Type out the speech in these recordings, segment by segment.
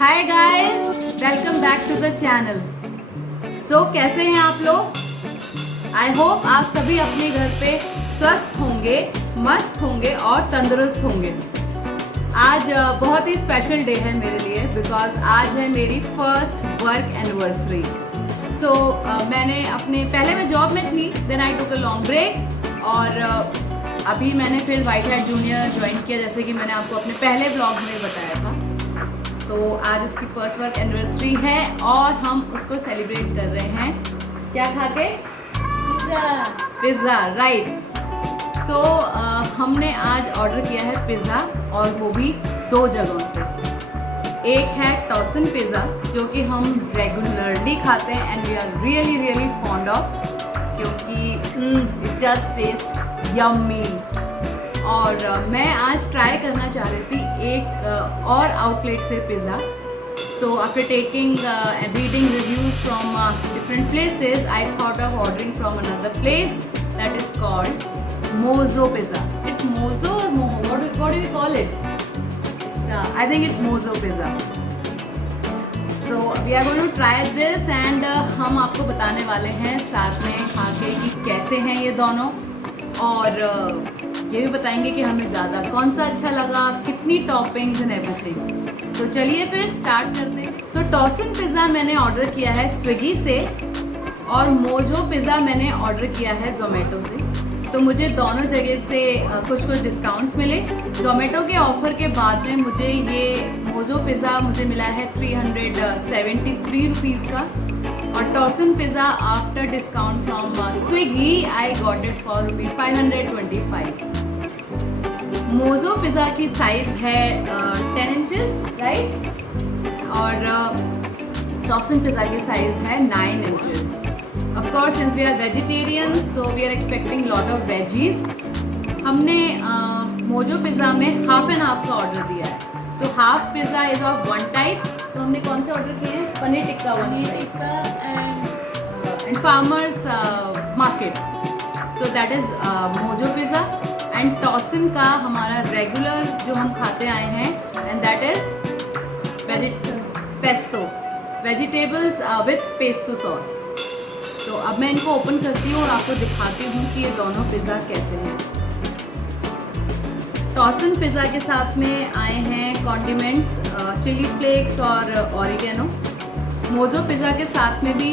Hi guys, welcome back to the channel. So कैसे हैं आप लोग? आई होप आप सभी अपने घर पे स्वस्थ होंगे, मस्त होंगे और तंदुरुस्त होंगे। आज बहुत ही स्पेशल डे है मेरे लिए बिकॉज आज है मेरी फर्स्ट वर्क एनिवर्सरी। सो मैंने पहले मैं जॉब में थी, then I took a long break और अभी मैंने फिर व्हाइट हैट जूनियर ज्वाइन किया, जैसे कि मैंने आपको अपने पहले ब्लॉग में बताया था। तो आज उसकी फर्स्ट वर्क एनिवर्सरी है और हम उसको सेलिब्रेट कर रहे हैं क्या खा के? Pizza, right. सो हमने आज ऑर्डर किया है पिज़्ज़ा और वो भी 2 जगहों से। एक है टॉसन पिज़्ज़ा जो कि हम रेगुलरली खाते हैं and we are really fond of, क्योंकि इट जस्ट टेस्ट यम्मी। और मैं आज ट्राई करना चाह रही थी एक और आउटलेट से pizza. So after taking and reading reviews from different places, I thought of ordering from another place that is called Mojo pizza. It's Mojo और momo, what do we call it? I think it's Mojo pizza. So we are going to try this and हम आपको बताने वाले हैं साथ में खा के कि कैसे हैं ये दोनों, और ये भी बताएंगे कि हमें ज़्यादा कौन सा अच्छा लगा, कितनी टॉपिंग्स एंड एवरीथिंग। तो चलिए फिर स्टार्ट करते हैं। सो टॉसन पिज़्ज़ा मैंने ऑर्डर किया है स्विगी से और मोजो पिज़्ज़ा मैंने ऑर्डर किया है जोमेटो से। तो मुझे दोनों जगह से कुछ डिस्काउंट्स मिले। जोमेटो के ऑफ़र के बाद में मुझे ये मोजो पिज़्ज़ा मुझे मिला है 373 रुपीज़ का, और Tauson pizza after discount from Swiggy I got it for rupees 525। Mojo pizza की साइज़ है 10 इंचेस, राइट, और टॉसन पिज़्ज़ा की साइज़ है 9 inches. Of course, since we are vegetarians, so we are expecting lot of veggies. हमने mojo pizza में half and half का order दिया है। So half pizza is of one type. तो हमने कौन से ऑर्डर किए हैं? Paneer tikka and farmers market. So that is mojo pizza, and Tauson का हमारा रेगुलर जो हम खाते आए हैं, and that is pesto, vegetables with pesto sauce. तो अब मैं इनको ओपन करती हूँ और आपको दिखाती हूँ कि ये दोनों पिज़्ज़ा कैसे हैं। टॉसन पिज़्ज़ा के साथ में आए हैं कॉन्डिमेंट्स, चिली फ्लेक्स और ऑरिगेनो। मोजो पिज़्ज़ा के साथ में भी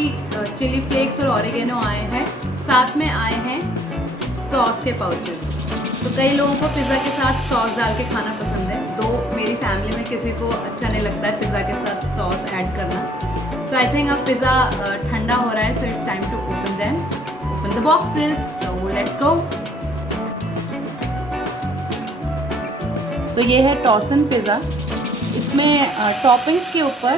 चिली फ्लेक्स और ऑरिगेनो आए हैं। साथ में आए हैं सॉस के पाउचेस। तो कई लोगों को पिज़्ज़ा के साथ सॉस डाल के खाना पसंद है, दो मेरी फैमिली में किसी को अच्छा नहीं लगता है पिज़्ज़ा के साथ सॉस ऐड करना। So I think अब पिज़्ज़ा ठंडा हो रहा है, so it's time to open the boxes. So let's go. So ये है टॉसन पिज़्ज़ा। इसमें टॉपिंग्स के ऊपर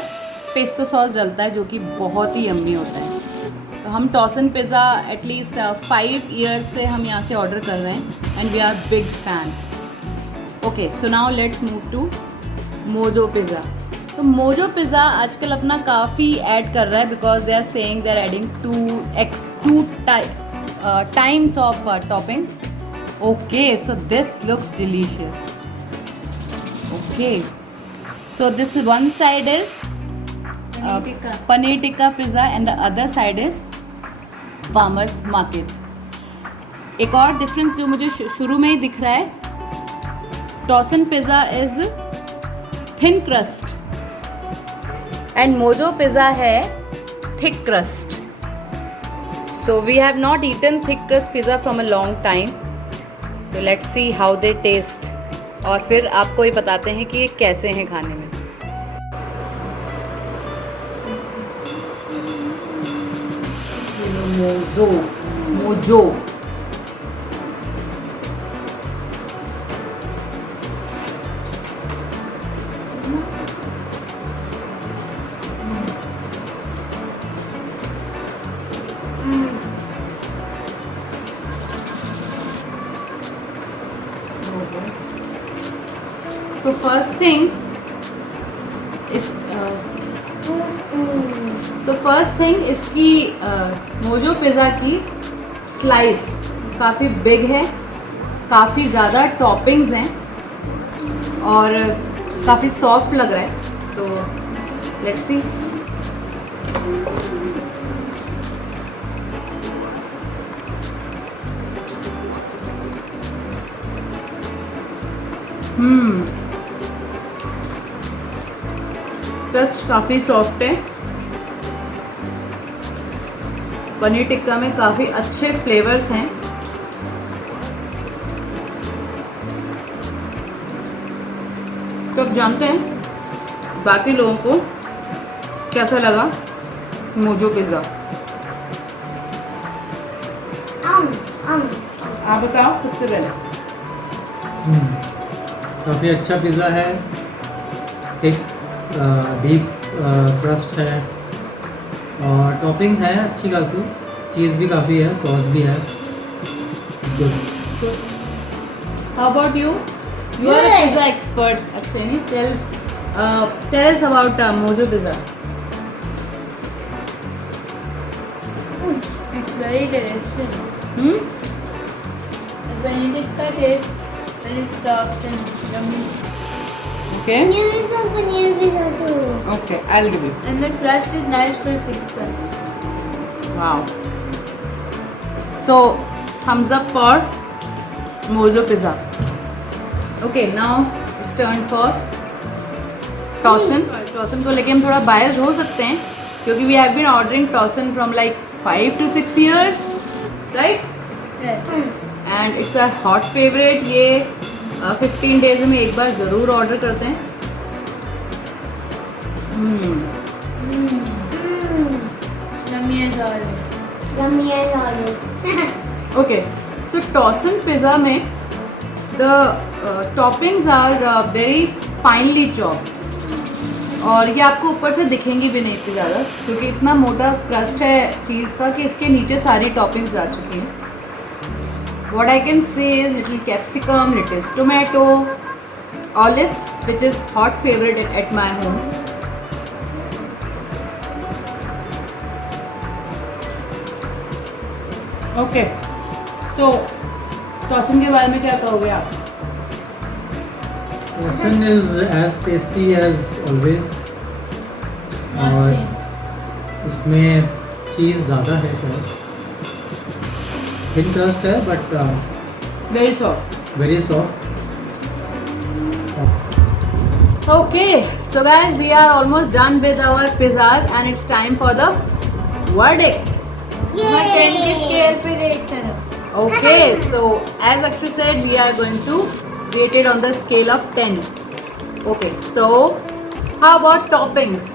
पेस्टो सॉस डलता है जो कि बहुत ही यम्मी होता है। तो हम टॉसन पिज़्ज़ा एटलीस्ट 5 ईयर्स से हम यहाँ से ऑर्डर कर रहे हैं and we are big fan. Okay, so now let's move to Mojo Pizza. तो मोजो पिज़्ज़ा आजकल अपना काफ़ी ऐड कर रहा है because they are saying they are adding 2 times of topping. Okay, so this looks delicious. Okay, so this one side is paneer tikka pizza and the other side is farmers market. एक और difference जो मुझे शुरू में ही दिख रहा है, Tauson pizza is thin crust and mojo pizza है thick crust. So we have not eaten thick crust pizza from a long time. So let's see how they taste. और फिर आपको ये बताते हैं कि ये कैसे हैं खाने में। मोजो So first thing इसकी मोजो पिज़्ज़ा की स्लाइस काफ़ी बिग है, काफ़ी ज़्यादा टॉपिंग्स हैं और काफ़ी सॉफ्ट लग रहा है। So let's see. क्रस्ट काफ़ी सॉफ्ट है। पनीर टिक्का में काफ़ी अच्छे फ्लेवर्स हैं। तो अब जानते हैं बाकी लोगों को कैसा लगा मोजो पिज़्ज़ा। आप बताओ सबसे पहले। काफ़ी अच्छा पिज़्ज़ा है। एक डीप क्रस्ट है और टॉपिंग्स हैं अच्छी खासी, चीज़ भी काफ़ी है, सॉस भी है। So, how about you? You are a pizza expert, Akshani. Tell us about Mojo Pizza. It's very delicious. The paneer tikka tastes very soft and yummy. Okay. There is some paneer pizza too. Okay, I'll give you. And the crust is nice for thick crust. Wow. So, thumbs up for Mojo Pizza. Okay, now it's turn for Tossin. Tossin को लेके हम थोड़ा biased हो सकते हैं क्योंकि we have been ordering Tossin from like 5 to 6 years, right? Yes. And it's a hot favorite. ये 15 days में एक बार ज़रूर ऑर्डर करते हैं। Yummy as always. Yummy as always. Okay, so Tossin pizza में the toppings are very finely chopped और ये आपको ऊपर से दिखेंगी भी नहीं इतनी ज़्यादा क्योंकि इतना मोटा क्रस्ट है चीज़ का कि इसके नीचे सारी टॉपिंग्स जा चुकी हैं। What I can say is little capsicum, little tomato, olives, which is hot favorite at my home. Okay, so टॉसिन के बारे में क्या कहोगे आप? टॉसिन is as tasty as always और इसमें चीज़ ज़्यादा है शायद। थिन क्रस्ट है but Very soft. Very soft. Okay, so guys, we are almost done with our pizzas and it's time for the verdict. मैं 10 के scale पे rate करो. Okay, so as Akshu said, we are going to rate it on the scale of 10. Okay, so how about toppings?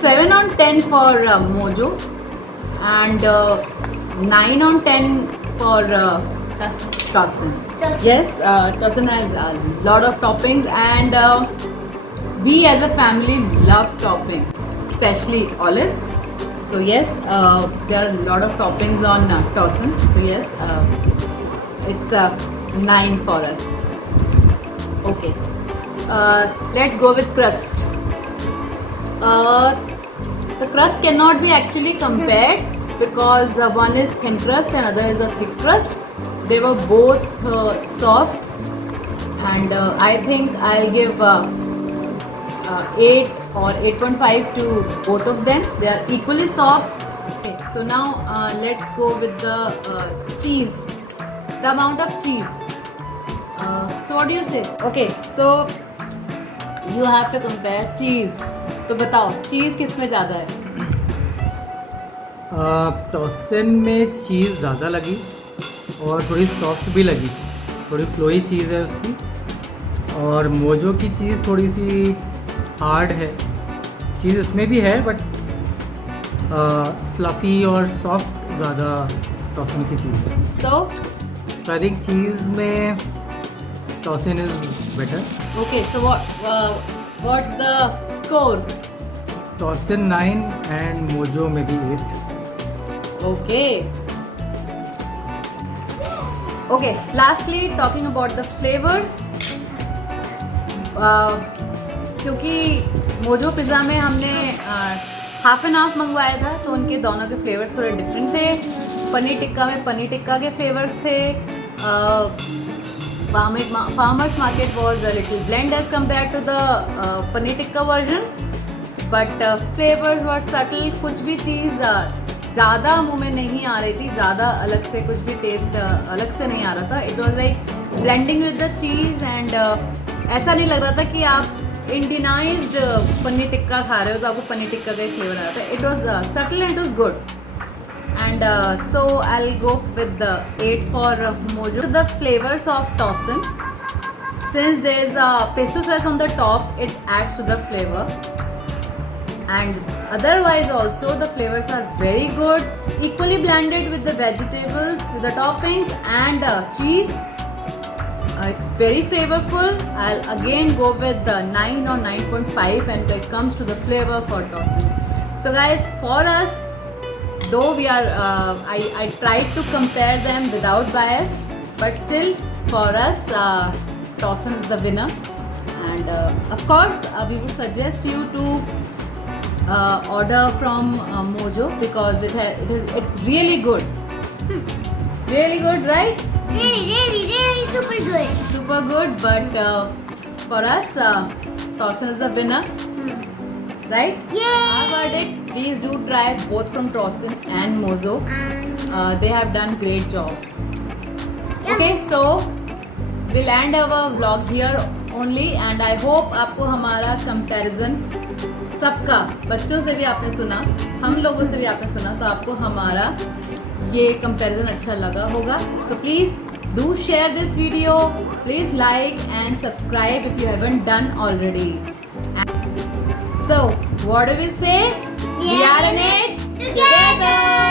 7 on 10 for Mojo and 9 on 10 for Tossin. Yes, Tossin has a lot of toppings and we as a family love toppings, especially olives. So yes, there are a lot of toppings on Tossin. So yes, it's 9 for us. Okay, let's go with crust. The crust cannot be actually compared because one is thin crust and other is a thick crust. They were both soft and I think I'll give 8 or 8.5 to both of them. They are equally soft. Okay, so now let's go with the cheese, the amount of cheese. So what do you say? Okay, so you have to compare cheese. तो बताओ चीज़ किस में ज़्यादा है? टॉसिन में चीज़ ज़्यादा लगी और थोड़ी सॉफ्ट भी लगी, थोड़ी फ्लोई चीज़ है उसकी। और मोजो की चीज़ थोड़ी सी हार्ड है, चीज़ इसमें भी है बट फ्लफ़ी और सॉफ्ट ज़्यादा टॉसिन की चीज़ है। So आई थिंक चीज़ में Tossin is better. okay, so what's the score? Tossin 9 and Mojo में भी 8। Okay. Okay, lastly talking about the flavors. क्योंकि मोजो पिज़्ज़ा में हमने हाफ एंड हाफ मंगवाया था तो उनके दोनों के फ्लेवर्स थोड़े डिफरेंट थे। पनीर टिक्का में पनीर टिक्का के फ्लेवर्स थे, farmers market was a little bland as compared to the paneer tikka version, but flavors were subtle. कुछ भी चीज़ ज़्यादा मुंह में नहीं आ रही थी, ज़्यादा अलग से कुछ भी टेस्ट अलग से नहीं आ रहा था. It was like blending with the cheese and ऐसा नहीं लग रहा था कि आप इंडियनाइज्ड पनीर टिक्का खा रहे हो तो आपको पनीर टिक्का का ही फ्लेवर आ रहा था. It was subtle and it was good. And so I'll go with the 8 for Mojo. The flavors of Tossin, since there's a pesto sauce on the top, it adds to the flavor. And otherwise also the flavors are very good, equally blended with the vegetables, the toppings and cheese. It's very flavorful. I'll again go with the 9 or 9.5 when it comes to the flavor for Tossin. So guys, for us, though we are I tried to compare them without bias, but still for us Tossin is the winner. And of course we would suggest you to order from Mojo because it's really good. Really good, right? Really super good. Super good, but for us Tossin is the winner. Right? Yay! Our verdict, please do try both from Tossin and Mojo. They have done great job. Okay, so we'll end our vlog here only, and I hope आपको हमारा comparison सबका, बच्चों से भी आपने सुना, हम लोगों से भी आपने सुना, तो आपको हमारा ये comparison अच्छा लगा होगा. So please do share this video. Please like and subscribe if you haven't done already. So, what do we say? We are in it together.